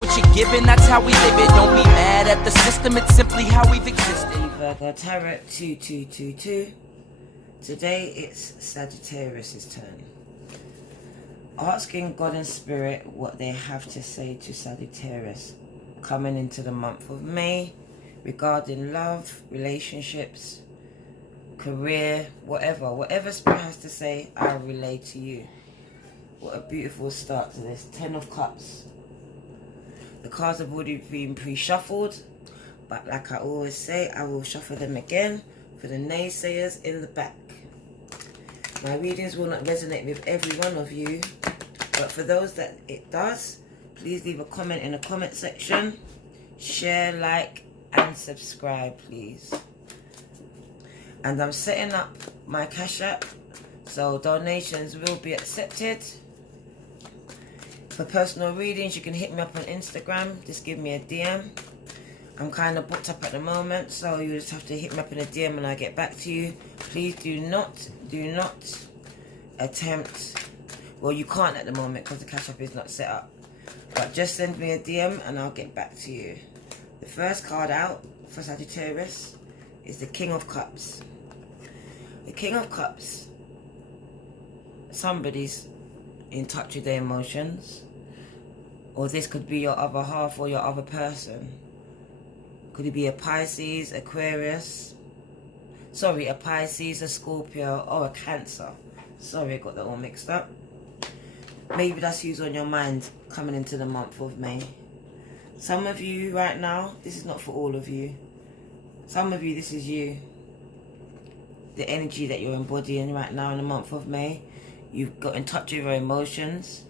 What you're given, that's how we live it. Don't be mad at the system, it's simply how we've existed. Virgo Tarot 2222. Today it's Sagittarius' turn. Asking God and Spirit what they have to say to Sagittarius coming into the month of May regarding love, relationships, career, whatever Spirit has to say, I'll relay to you. What a beautiful start to this. 10 of Cups. The cards have already been pre-shuffled, but like I always say, I will shuffle them again for the naysayers in the back. My readings will not resonate with every one of you, but for those that it does, please leave a comment in the comment section. Share, like, and subscribe, please. And I'm setting up my Cash App, so donations will be accepted. For personal readings, you can hit me up on Instagram. Just give me a DM. I'm kind of booked up at the moment, so you just have to hit me up in a DM and I'll get back to you. Please do not attempt, well, you can't at the moment because the Cash App is not set up. But just send me a DM and I'll get back to you. The first card out for Sagittarius is the King of Cups. The King of Cups, somebody's in touch with their emotions, or this could be your other half or your other person. Could it be a Pisces, Aquarius, a Pisces, a Scorpio, or a Cancer? Sorry, I got that all mixed up. Maybe that's who's on your mind coming into the month of May. Some of you right now, this is not for all of you. Some of you, this is you. The energy that you're embodying right now in the month of May. You've got in touch with your emotions.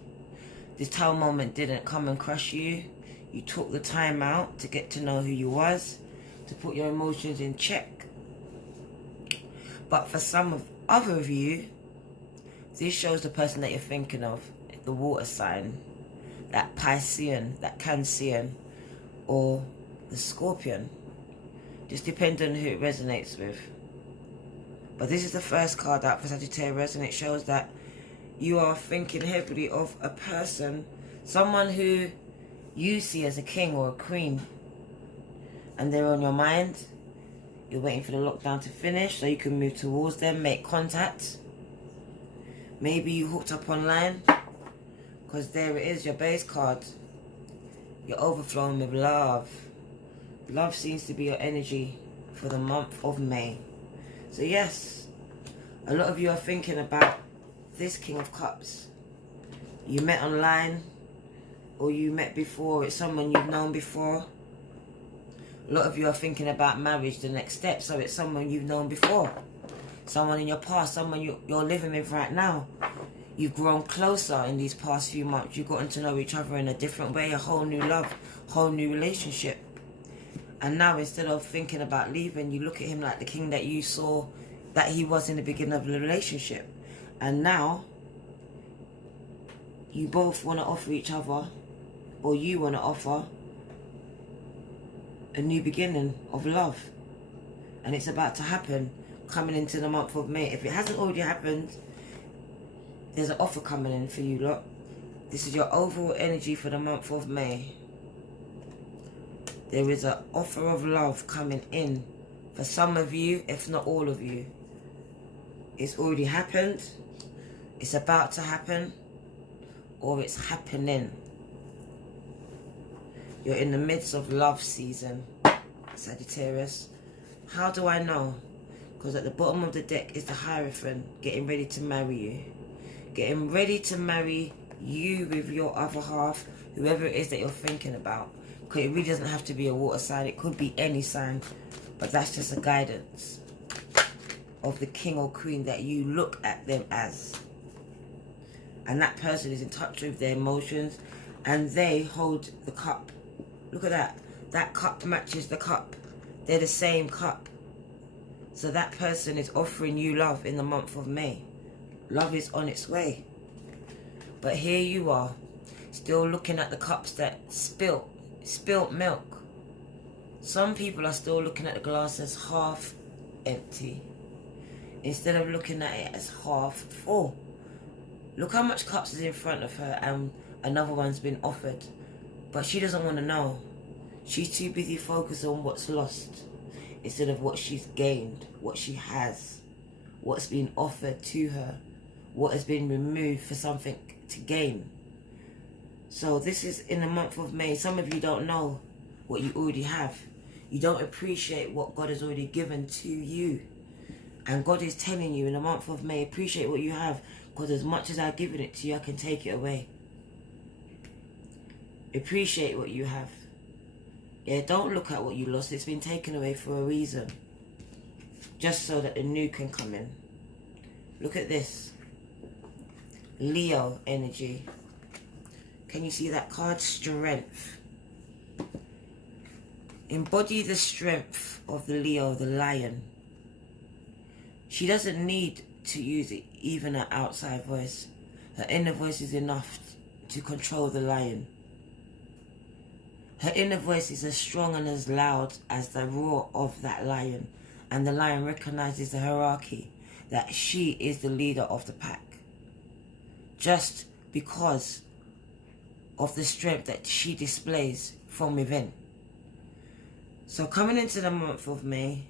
This tower moment didn't come and crush you. You took the time out to get to know who you was, to put your emotions in check. But for some other of you, this shows the person that you're thinking of, the water sign, that Piscean, that Cancerian, or the Scorpion. Just depending on who it resonates with. But this is the first card out for Sagittarius, and it shows that you are thinking heavily of a person, someone who you see as a king or a queen, and they're on your mind. You're waiting for the lockdown to finish so you can move towards them, make contact. Maybe you hooked up online, because there it is, your base card. You're overflowing with love. Love seems to be your energy for the month of May. So yes, a lot of you are thinking about this King of Cups. You met online, or you met before, it's someone you've known before. A lot of you are thinking about marriage, the next step, so it's someone you've known before. Someone in your past, someone you're living with right now. You've grown closer in these past few months. You've gotten to know each other in a different way, a whole new love, whole new relationship. And now instead of thinking about leaving, you look at him like the king that you saw that he was in the beginning of the relationship. And now, you both want to offer each other, or you want to offer a new beginning of love. And it's about to happen coming into the month of May. If it hasn't already happened, there's an offer coming in for you lot. This is your overall energy for the month of May. There is an offer of love coming in for some of you, if not all of you. It's already happened, it's about to happen, or it's happening. You're in the midst of love season, Sagittarius. How do I know? Because at the bottom of the deck is the Hierophant, getting ready to marry you. Getting ready to marry you with your other half, whoever it is that you're thinking about. Because it really doesn't have to be a water sign, it could be any sign. But that's just a guidance of the king or queen that you look at them as. And that person is in touch with their emotions, and they hold the cup. Look at that. That cup matches the cup. They're the same cup. So that person is offering you love in the month of May. Love is on its way. But here you are, still looking at the cups that spilt milk. Some people are still looking at the glass as half empty, instead of looking at it as half full. Look how much cups is in front of her and another one's been offered. But she doesn't want to know. She's too busy focused on what's lost instead of what she's gained, what she has, what's been offered to her, what has been removed for something to gain. So this is in the month of May. Some of you don't know what you already have. You don't appreciate what God has already given to you. And God is telling you in the month of May, appreciate what you have, because as much as I've given it to you, I can take it away. Appreciate what you have. Yeah, don't look at what you lost. It's been taken away for a reason. Just so that the new can come in. Look at this. Leo energy. Can you see that card? Strength. Embody the strength of the Leo, the lion. She doesn't need to use it, even her outside voice. Her inner voice is enough to control the lion. Her inner voice is as strong and as loud as the roar of that lion. And the lion recognizes the hierarchy, that she is the leader of the pack. Just because of the strength that she displays from within. So coming into the month of May,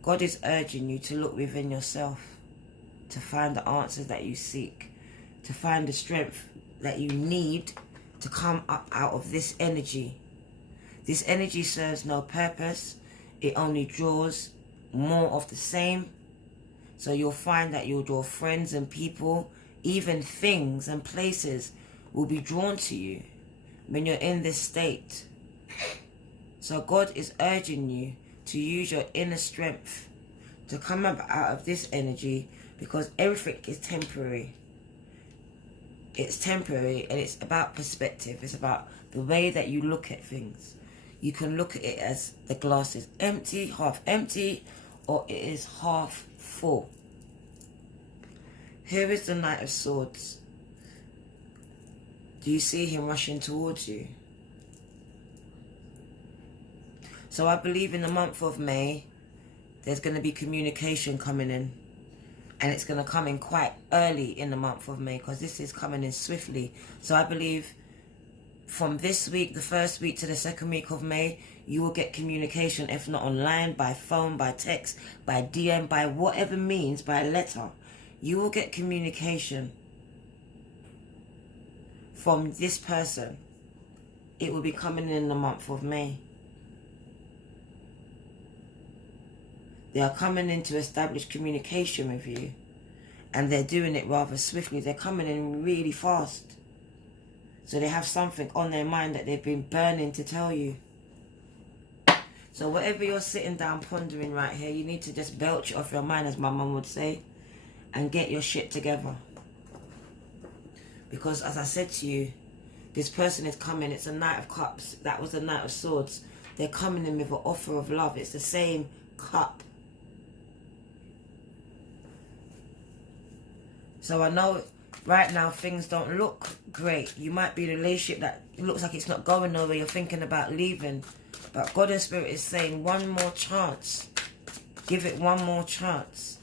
God is urging you to look within yourself, to find the answers that you seek, to find the strength that you need to come up out of this energy. This energy serves no purpose. It only draws more of the same. So you'll find that you'll draw friends and people, even things and places will be drawn to you when you're in this state. So God is urging you to use your inner strength to come up out of this energy, because everything is temporary. It's temporary, and it's about perspective. It's about the way that you look at things. You can look at it as the glass is empty, or it is half full. Here is the Knight of Swords. Do you see him rushing towards you? So I believe in the month of May, there's going to be communication coming in. And it's going to come in quite early in the month of May, because this is coming in swiftly. So I believe from this week, the first week to the second week of May, you will get communication, if not online, by phone, by text, by DM, by whatever means, by letter. You will get communication from this person. It will be coming in the month of May. They are coming in to establish communication with you. And they're doing it rather swiftly. They're coming in really fast. So they have something on their mind that they've been burning to tell you. So whatever you're sitting down pondering right here, you need to just belch it off your mind, as my mum would say. And get your shit together. Because as I said to you, this person is coming. It's a Knight of Cups. That was a Knight of Swords. They're coming in with an offer of love. It's the same cup. So I know right now things don't look great. You might be in a relationship that looks like it's not going nowhere. You're thinking about leaving. But God and Spirit is saying one more chance. Give it one more chance.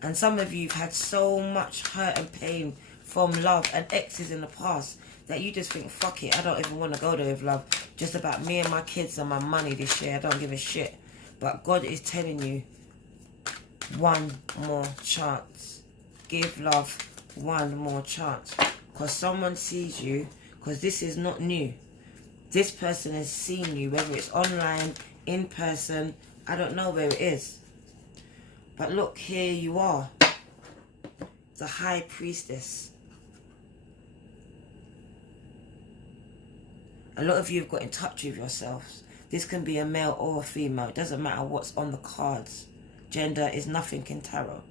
And some of you have had so much hurt and pain from love and exes in the past that you just think, fuck it, I don't even want to go there with love. Just about me and my kids and my money this year. I don't give a shit. But God is telling you one more chance. Give love one more chance. Because someone sees you. Because this is not new. This person has seen you, whether it's online, in person. I don't know where it is. But look, here you are. The High Priestess. A lot of you have got in touch with yourselves. This can be a male or a female. It doesn't matter what's on the cards. Gender is nothing in tarot.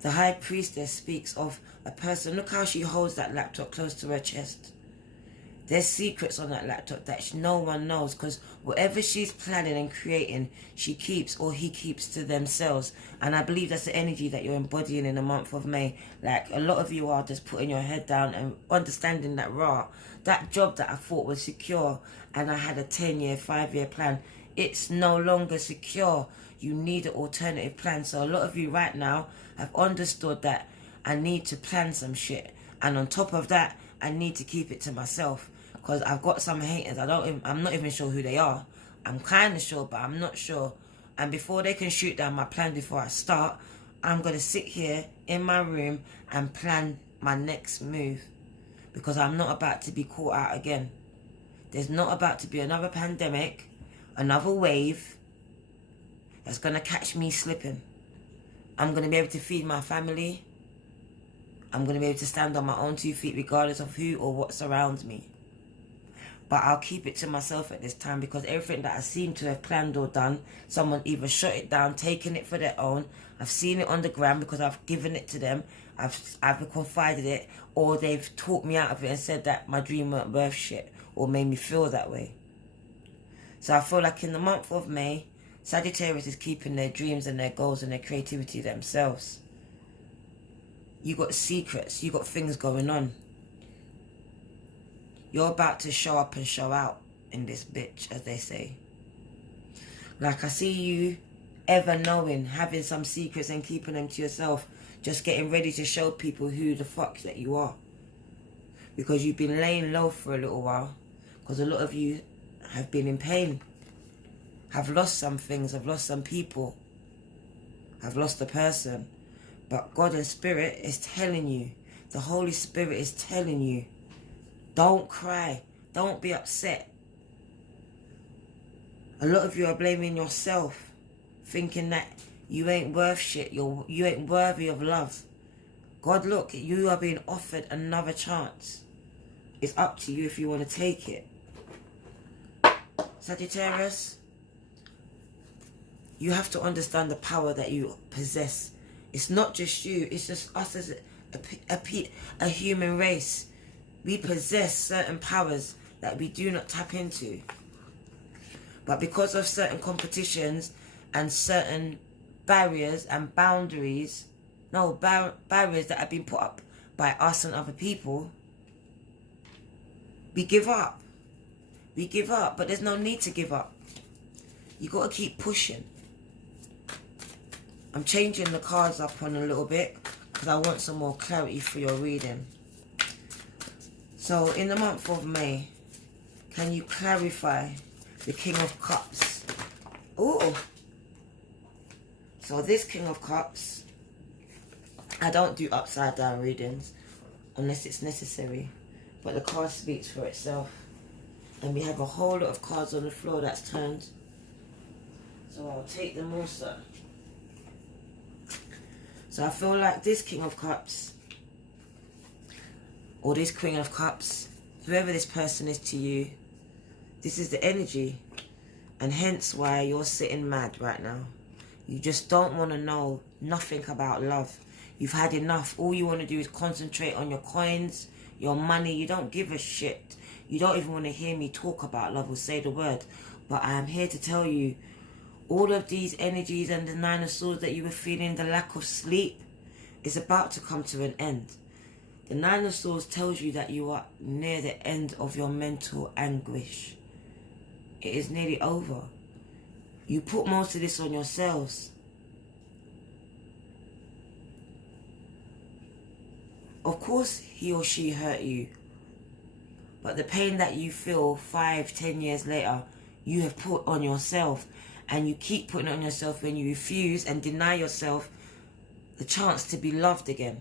The High Priestess speaks of a person. Look how she holds that laptop close to her chest. There's secrets on that laptop that no one knows, because whatever she's planning and creating, she keeps or he keeps to themselves. And I believe that's the energy that you're embodying in the month of May. Like, a lot of you are just putting your head down and understanding that that job that I thought was secure and I had a 10-year, 5-year plan, it's no longer secure. You need an alternative plan. So a lot of you right now have understood that I need to plan some shit. And on top of that, I need to keep it to myself, because I've got some haters. I'm not even sure who they are. I'm kind of sure, but I'm not sure. And before they can shoot down my plan before I start, I'm going to sit here in my room and plan my next move, because I'm not about to be caught out again. There's not about to be another pandemic, another wave that's going to catch me slipping. I'm going to be able to feed my family. I'm going to be able to stand on my own 2 feet regardless of who or what surrounds me. But I'll keep it to myself at this time, because everything that I seem to have planned or done, someone either shut it down, taken it for their own. I've seen it on the ground because I've given it to them. I've confided it, or they've talked me out of it and said that my dream weren't worth shit, or made me feel that way. So I feel like in the month of May, Sagittarius is keeping their dreams and their goals and their creativity themselves. You got secrets, you got things going on. You're about to show up and show out in this bitch, as they say. Like, I see you ever knowing, having some secrets and keeping them to yourself, just getting ready to show people who the fuck that you are. Because you've been laying low for a little while, because a lot of you have been in pain, have lost some things, have lost some people, have lost a person. But God and Spirit is telling you, the Holy Spirit is telling you, don't cry, don't be upset. A lot of you are blaming yourself, thinking that you ain't worth shit, you ain't worthy of love. God, look, you are being offered another chance. It's up to you if you want to take it. Sagittarius, you have to understand the power that you possess. It's not just you, it's just us as a human race. We possess certain powers that we do not tap into. But because of certain competitions and certain barriers and boundaries, barriers that have been put up by us and other people, we give up. We give up, but there's no need to give up. You got to keep pushing. I'm changing the cards up on a little bit because I want some more clarity for your reading. So in the month of May, can you clarify the King of Cups? Ooh. So this King of Cups, I don't do upside down readings unless it's necessary. But the card speaks for itself. And we have a whole lot of cards on the floor that's turned. So I'll take them also. So I feel like this King of Cups, or this Queen of Cups, whoever this person is to you, this is the energy. And hence why you're sitting mad right now. You just don't want to know nothing about love. You've had enough. All you want to do is concentrate on your coins, your money. You don't give a shit. You don't even want to hear me talk about love or say the word. But I am here to tell you, all of these energies and the Nine of Swords that you were feeling, the lack of sleep, is about to come to an end. The Nine of Swords tells you that you are near the end of your mental anguish. It is nearly over. You put most of this on yourselves. Of course he or she hurt you. But the pain that you feel 5, 10 years later, you have put on yourself. And you keep putting it on yourself when you refuse and deny yourself the chance to be loved again.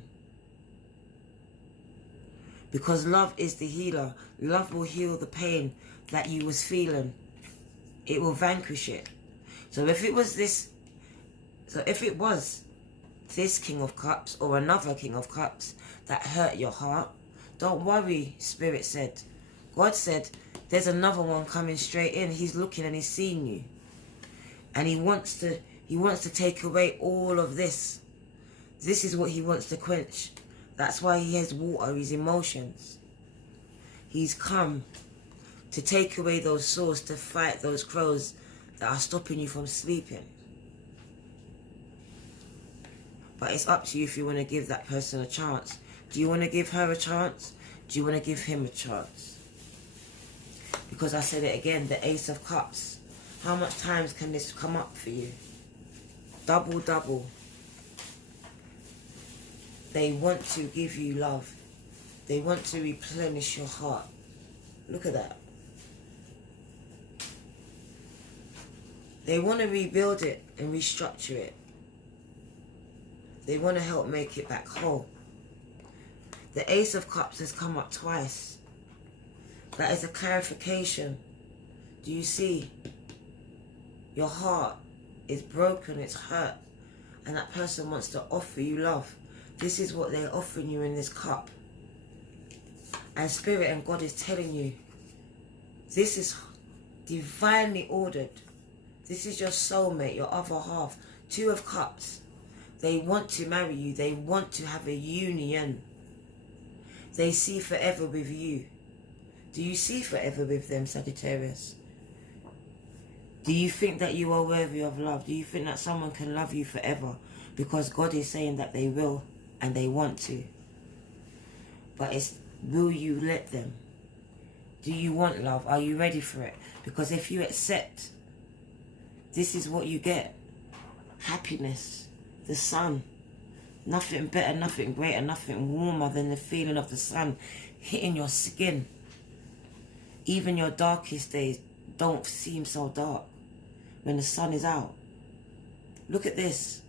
Because love is the healer. Love will heal the pain that you was feeling. It will vanquish it. So if it was this King of Cups or another King of Cups that hurt your heart, don't worry, Spirit said. God said, there's another one coming straight in. He's looking and he's seeing you. And he wants to take away all of this. This is what he wants to quench. That's why he has water, his emotions. He's come to take away those swords, to fight those crows that are stopping you from sleeping. But it's up to you if you want to give that person a chance. Do you want to give her a chance? Do you want to give him a chance? Because I said it again, the Ace of Cups. How much times can this come up for you? Double, double. They want to give you love. They want to replenish your heart. Look at that. They want to rebuild it and restructure it. They want to help make it back whole. The Ace of Cups has come up twice. That is a clarification. Do you see? Your heart is broken, it's hurt, and that person wants to offer you love. This is what they're offering you in this cup. And Spirit and God is telling you, this is divinely ordered. This is your soulmate, your other half. 2 of Cups. They want to marry you. They want to have a union. They see forever with you. Do you see forever with them, Sagittarius? Do you think that you are worthy of love? Do you think that someone can love you forever? Because God is saying that they will and they want to. But it's, will you let them? Do you want love? Are you ready for it? Because if you accept, this is what you get. Happiness. The sun. Nothing better, nothing greater, nothing warmer than the feeling of the sun hitting your skin. Even your darkest days don't seem so dark when the sun is out. Look at this.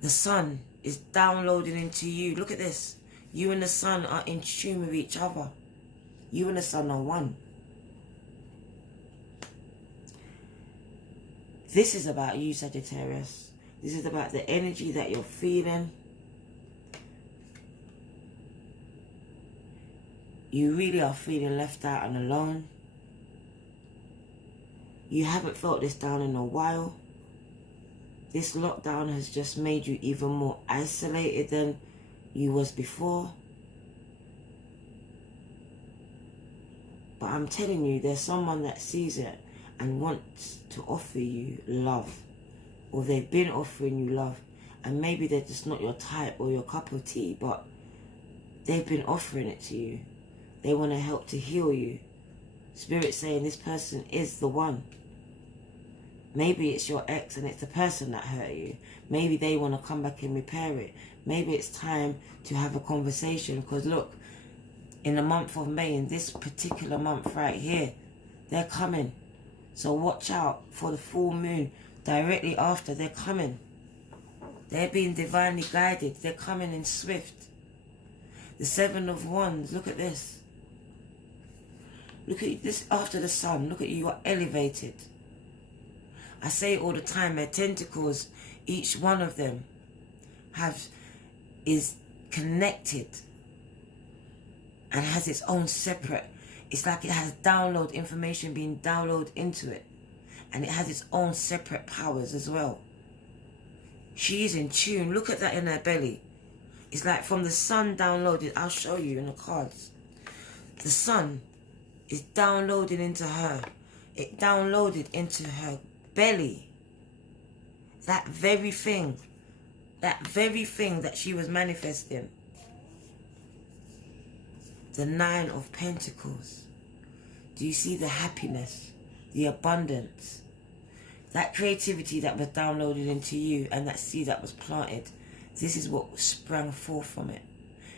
The sun is downloading into you. Look at this. You and the sun are in tune with each other. You and the sun are one. This is about you, Sagittarius. This is about the energy that you're feeling. You really are feeling left out and alone. You haven't felt this down in a while. This lockdown has just made you even more isolated than you was before. But I'm telling you, there's someone that sees it and wants to offer you love. Or they've been offering you love. And maybe they're just not your type or your cup of tea, but they've been offering it to you. They want to help to heal you. Spirit saying this person is the one. Maybe it's your ex and it's the person that hurt you. Maybe they want to come back and repair it. Maybe it's time to have a conversation. Because look, in the month of May, in this particular month right here, they're coming. So watch out for the full moon. Directly after, they're coming. They're being divinely guided. They're coming in swift. The 7 of Wands, look at this. Look at this after the sun. Look at you, you are elevated. I say it all the time, their tentacles, each one of them is connected and has its own separate. It's like it has download information being downloaded into it. And it has its own separate powers as well. She's in tune. Look at that in her belly. It's like from the sun downloaded. I'll show you in the cards. The sun is downloading into her. It downloaded into her belly. That very thing that she was manifesting. The 9 of Pentacles. Do you see the happiness? The abundance? That creativity that was downloaded into you and that seed that was planted, this is what sprang forth from it.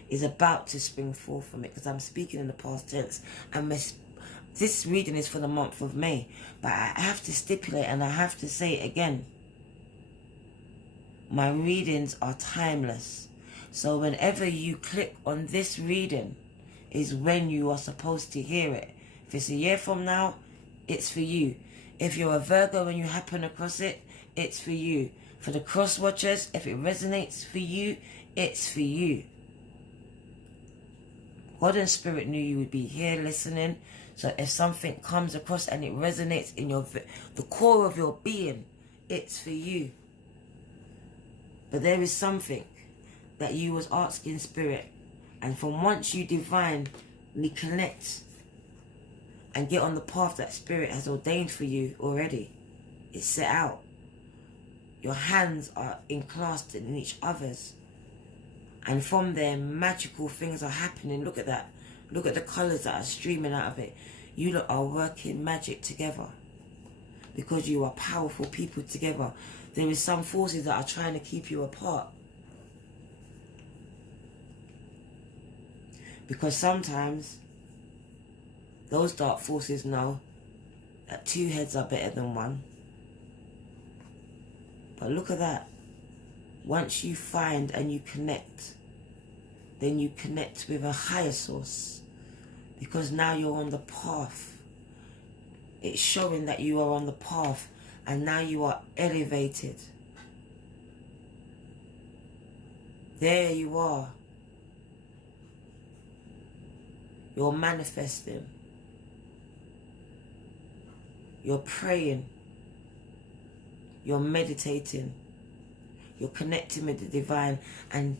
Is about to spring forth from it, because I'm speaking in the past tense. And this reading is for the month of May. But I have to stipulate and I have to say it again. My readings are timeless. So whenever you click on this reading is when you are supposed to hear it. If it's a year from now, it's for you. If you're a Virgo and you happen across it, it's for you. For the cross watchers, if it resonates for you, it's for you. God and Spirit knew you would be here listening. So if something comes across and it resonates in the core of your being, it's for you. But there is something that you was asking Spirit. And from once you divinely connect and get on the path that Spirit has ordained for you already, it's set out. Your hands are enclasped in each other's. And from there, magical things are happening. Look at that. Look at the colours that are streaming out of it. You lot are working magic together. Because you are powerful people together. There is some forces that are trying to keep you apart. Because sometimes those dark forces know that 2 heads are better than 1. But look at that. Once you find and you connect, then you connect with a higher source. Because now you're on the path. It's showing that you are on the path, and now you are elevated. There you are. You're manifesting. You're praying. You're meditating. You're connecting with the divine, and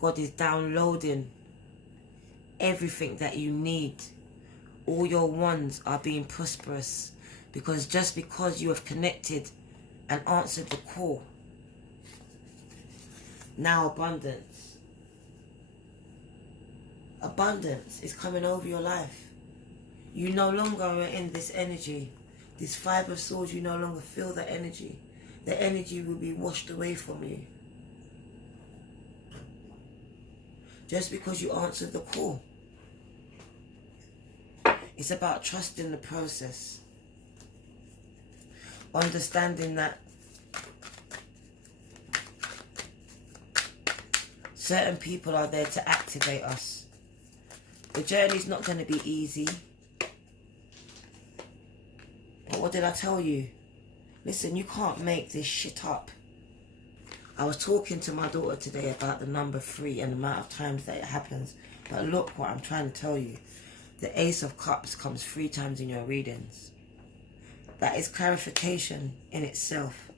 God is downloading everything that you need. All your wants are being prosperous, because just because you have connected and answered the call, now abundance is coming over your life. You no longer are in this energy, this 5 of Swords. You no longer feel the energy. The energy will be washed away from you, just because you answered the call. It's about trusting the process. Understanding that certain people are there to activate us. The journey's not going to be easy. But what did I tell you? Listen, you can't make this shit up. I was talking to my daughter today about the number 3 and the amount of times that it happens. But look what I'm trying to tell you. The Ace of Cups comes 3 times in your readings. That is clarification in itself.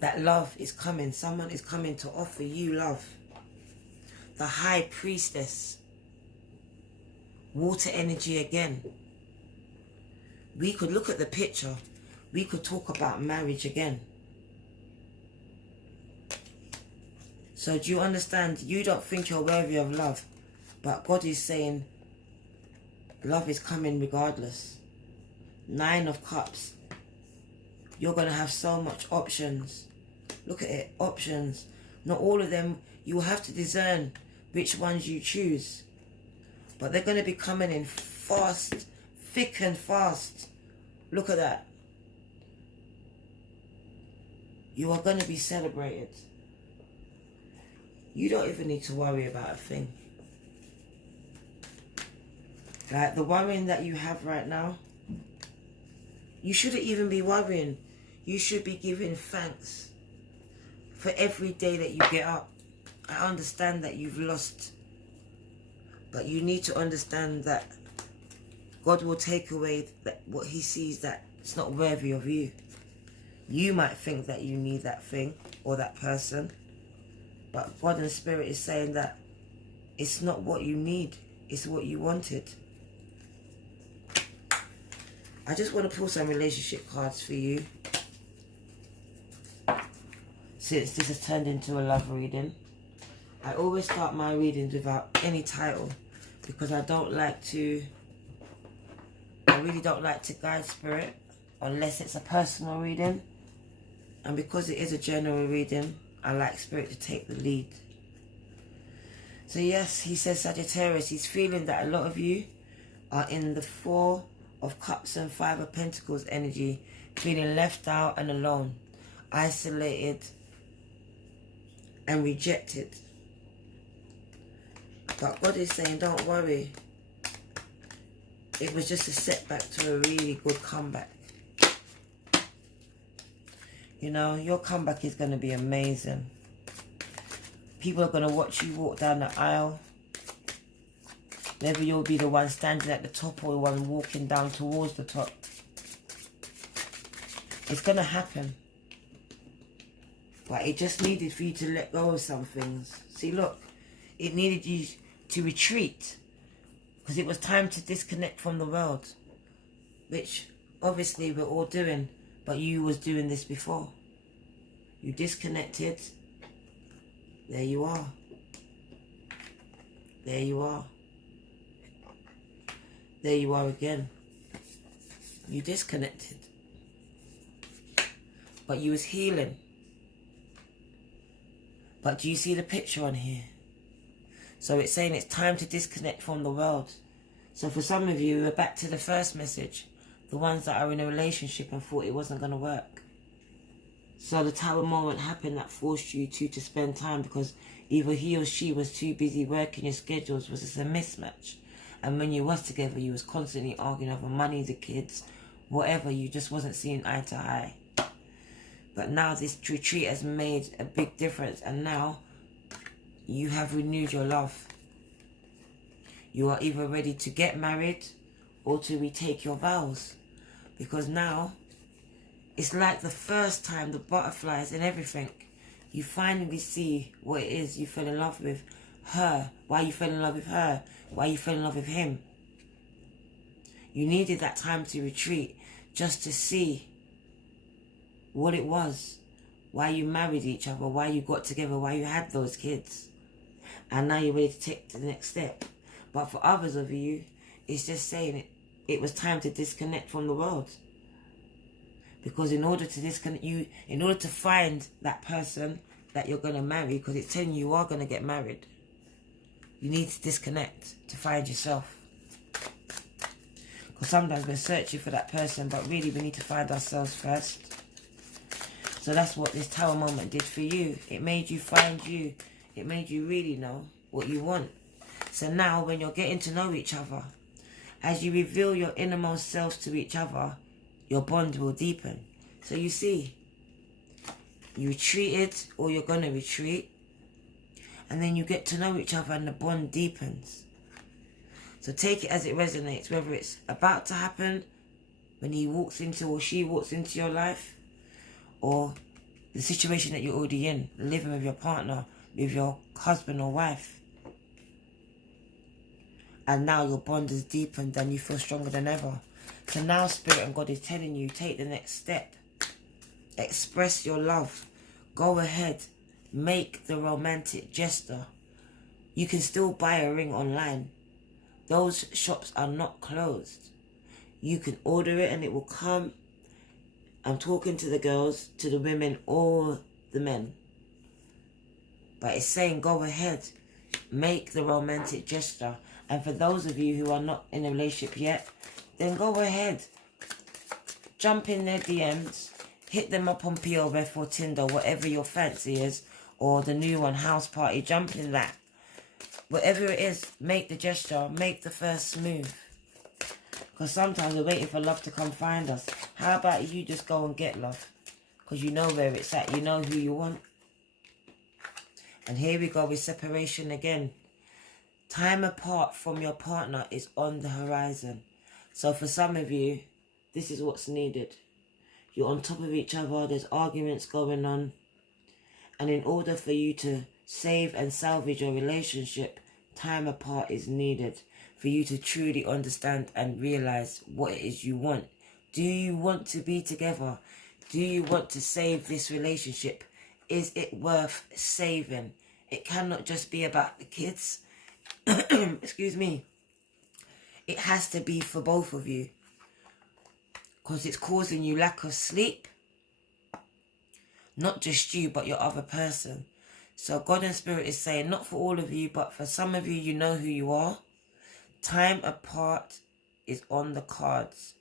That love is coming. Someone is coming to offer you love. The High Priestess. Water energy again. We could look at the picture. We could talk about marriage again. So do you understand? You don't think you're worthy of love, but God is saying love is coming regardless. 9 of Cups. You're going to have so much options. Look at it, options. Not all of them. You will have to discern which ones you choose. But they're going to be coming in fast, thick and fast. Look at that. You are going to be celebrated. You don't even need to worry about a thing. Like the worrying that you have right now, you shouldn't even be worrying. You should be giving thanks for every day that you get up. I understand that you've lost, but you need to understand that God will take away what he sees that it's not worthy of you. You might think that you need that thing or that person, but God and Spirit is saying that it's not what you need, it's what you wanted. I just want to pull some relationship cards for you, since this has turned into a love reading. I always start my readings without any title, because I really don't like to guide Spirit unless it's a personal reading. And because it is a general reading, I like Spirit to take the lead. So yes, he says Sagittarius, he's feeling that a lot of you are in the 4 of Cups and 5 of Pentacles energy, feeling left out and alone, isolated and rejected. But God is saying, don't worry. It was just a setback to a really good comeback. You know, your comeback is going to be amazing. People are going to watch you walk down the aisle. Maybe you'll be the one standing at the top or the one walking down towards the top. It's going to happen. But it just needed for you to let go of some things. See, look. It needed you to retreat. Because it was time to disconnect from the world. Which, obviously, we're all doing. But you was doing this before. You disconnected. There you are. There you are. There you are again. You disconnected. But you was healing. But do you see the picture on here? So it's saying it's time to disconnect from the world. So for some of you, we're back to the first message. The ones that are in a relationship and thought it wasn't going to work. So the Tower moment happened that forced you to spend time, because either he or she was too busy working, your schedules was just a mismatch. And when you was together, you was constantly arguing over money, the kids, whatever. You just wasn't seeing eye to eye. But now this retreat has made a big difference, and now you have renewed your love. You are either ready to get married or to retake your vows. Because now, it's like the first time, the butterflies and everything. You finally see what it is you fell in love with her. Why you fell in love with her. Why you fell in love with him. You needed that time to retreat just to see what it was. Why you married each other. Why you got together. Why you had those kids. And now you're ready to take the next step. But for others of you, it's just saying it was time to disconnect from the world. Because in order to disconnect you, in order to find that person that you're going to marry, because it's telling you are going to get married, you need to disconnect to find yourself. Because sometimes we're searching for that person, but really we need to find ourselves first. So that's what this Tower moment did for you. It made you find you. It made you really know what you want. So now when you're getting to know each other, as you reveal your innermost selves to each other, your bond will deepen. So you see, you retreated, or you're going to retreat, and then you get to know each other and the bond deepens. So take it as it resonates, whether it's about to happen when he walks into or she walks into your life, or the situation that you're already in, living with your partner, with your husband or wife. And now your bond is deepened and you feel stronger than ever. So now Spirit and God is telling you, take the next step. Express your love. Go ahead. Make the romantic gesture. You can still buy a ring online. Those shops are not closed. You can order it and it will come. I'm talking to the girls, to the women, or the men. But it's saying go ahead. Make the romantic gesture. And for those of you who are not in a relationship yet, then go ahead. Jump in their DMs. Hit them up on POF or Tinder, whatever your fancy is. Or the new one, House Party. Jump in that. Whatever it is, make the gesture. Make the first move. Because sometimes we're waiting for love to come find us. How about you just go and get love? Because you know where it's at. You know who you want. And here we go with separation again. Time apart from your partner is on the horizon. So for some of you, this is what's needed. You're on top of each other. There's arguments going on. And in order for you to save and salvage your relationship, time apart is needed. For you to truly understand and realize what it is you want. Do you want to be together? Do you want to save this relationship? Is it worth saving? It cannot just be about the kids. Excuse me. It has to be for both of you. Because it's causing you lack of sleep. Not just you, but your other person. So God and Spirit is saying, not for all of you, but for some of you, you know who you are. Time apart is on the cards.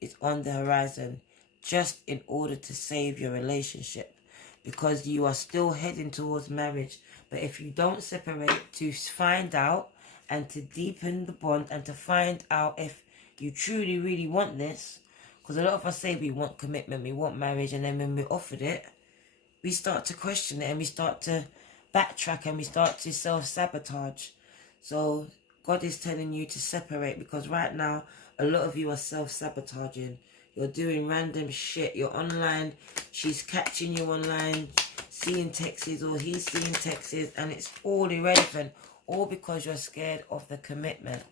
It's on the horizon. Just in order to save your relationship. Because you are still heading towards marriage. But if you don't separate, to find out and to deepen the bond and to find out if you truly, really want this. Because a lot of us say we want commitment, we want marriage, and then when we're offered it, we start to question it and we start to backtrack and we start to self-sabotage. So God is telling you to separate, because right now, a lot of you are self-sabotaging. You're doing random shit. You're online. She's catching you online, seeing texts, or he's seeing texts, and it's all irrelevant. All because you're scared of the commitment.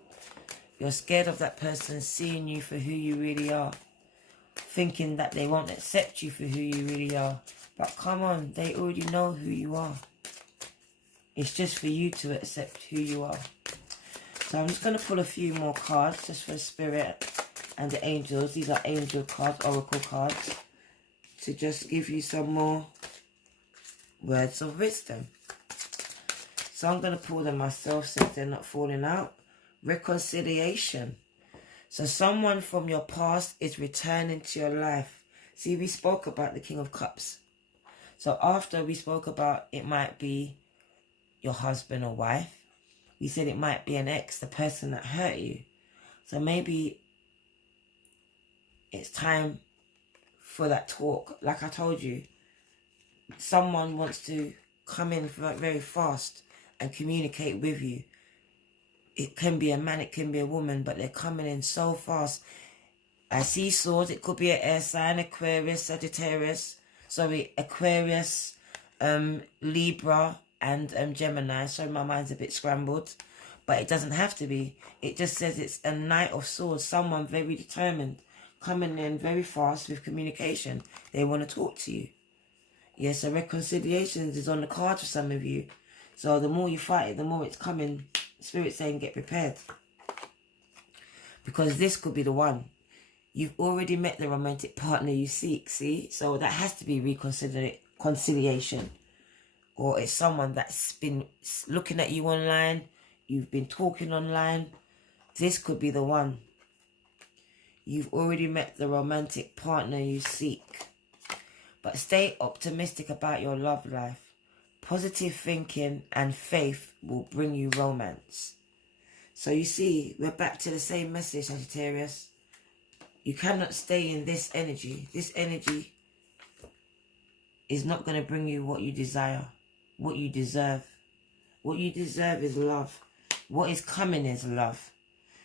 You're scared of that person seeing you for who you really are. Thinking that they won't accept you for who you really are. But come on, they already know who you are. It's just for you to accept who you are. So I'm just going to pull a few more cards just for Spirit and the angels. These are angel cards, oracle cards. To just give you some more words of wisdom. So I'm going to pull them myself since they're not falling out. Reconciliation. So someone from your past is returning to your life. See, we spoke about the King of Cups. So after we spoke about it might be your husband or wife, we said it might be an ex, the person that hurt you. So maybe it's time for that talk. Like I told you, someone wants to come in very fast and communicate with you. It can be a man, it can be a woman, but they're coming in so fast. I see swords. It could be an air sign, Aquarius, Sagittarius. Sorry, Aquarius, Libra, and Gemini. Sorry, my mind's a bit scrambled. But it doesn't have to be. It just says it's a Knight of Swords. Someone very determined. Coming in very fast with communication. They want to talk to you. Yes, so reconciliations is on the card for some of you. So the more you fight it, the more it's coming. Spirit saying get prepared. Because this could be the one. You've already met the romantic partner you seek, see? So that has to be reconciliation. Or it's someone that's been looking at you online. You've been talking online. This could be the one. You've already met the romantic partner you seek. But stay optimistic about your love life. Positive thinking and faith will bring you romance. So you see, we're back to the same message, Sagittarius. You cannot stay in this energy. This energy is not going to bring you what you desire, what you deserve. What you deserve is love. What is coming is love.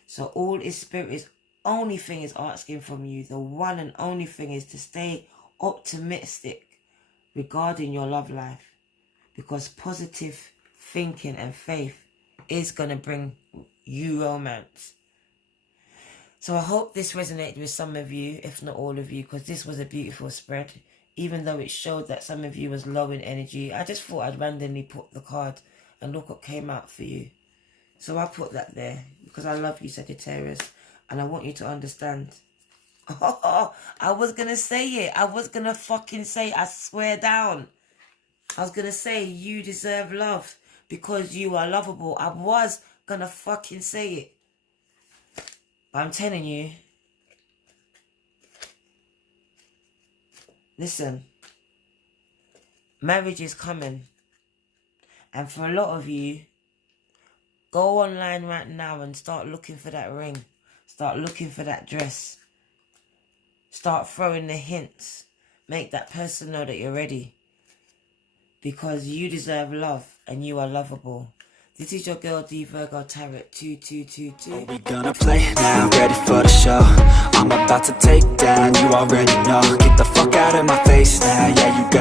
So all is spirit is only thing is asking from you, the one and only thing is to stay optimistic regarding your love life. Because positive thinking and faith is going to bring you romance. So I hope this resonated with some of you, if not all of you, because this was a beautiful spread. Even though it showed that some of you was low in energy, I just thought I'd randomly put the card and look what came out for you. So I put that there because I love you, Sagittarius, and I want you to understand. Oh, I was going to say it. I was going to fucking say, I swear down. I was going to say you deserve love because you are lovable. I was going to fucking say it. But I'm telling you, listen, marriage is coming. And for a lot of you, go online right now and start looking for that ring. Start looking for that dress. Start throwing the hints. Make that person know that you're ready. Because you deserve love and you are lovable. This is your girl D Virgo Tarot 2222. Are we gonna play now? Ready for the show? I'm about to take down, you already know. Get the fuck out of my face now, yeah, you got it.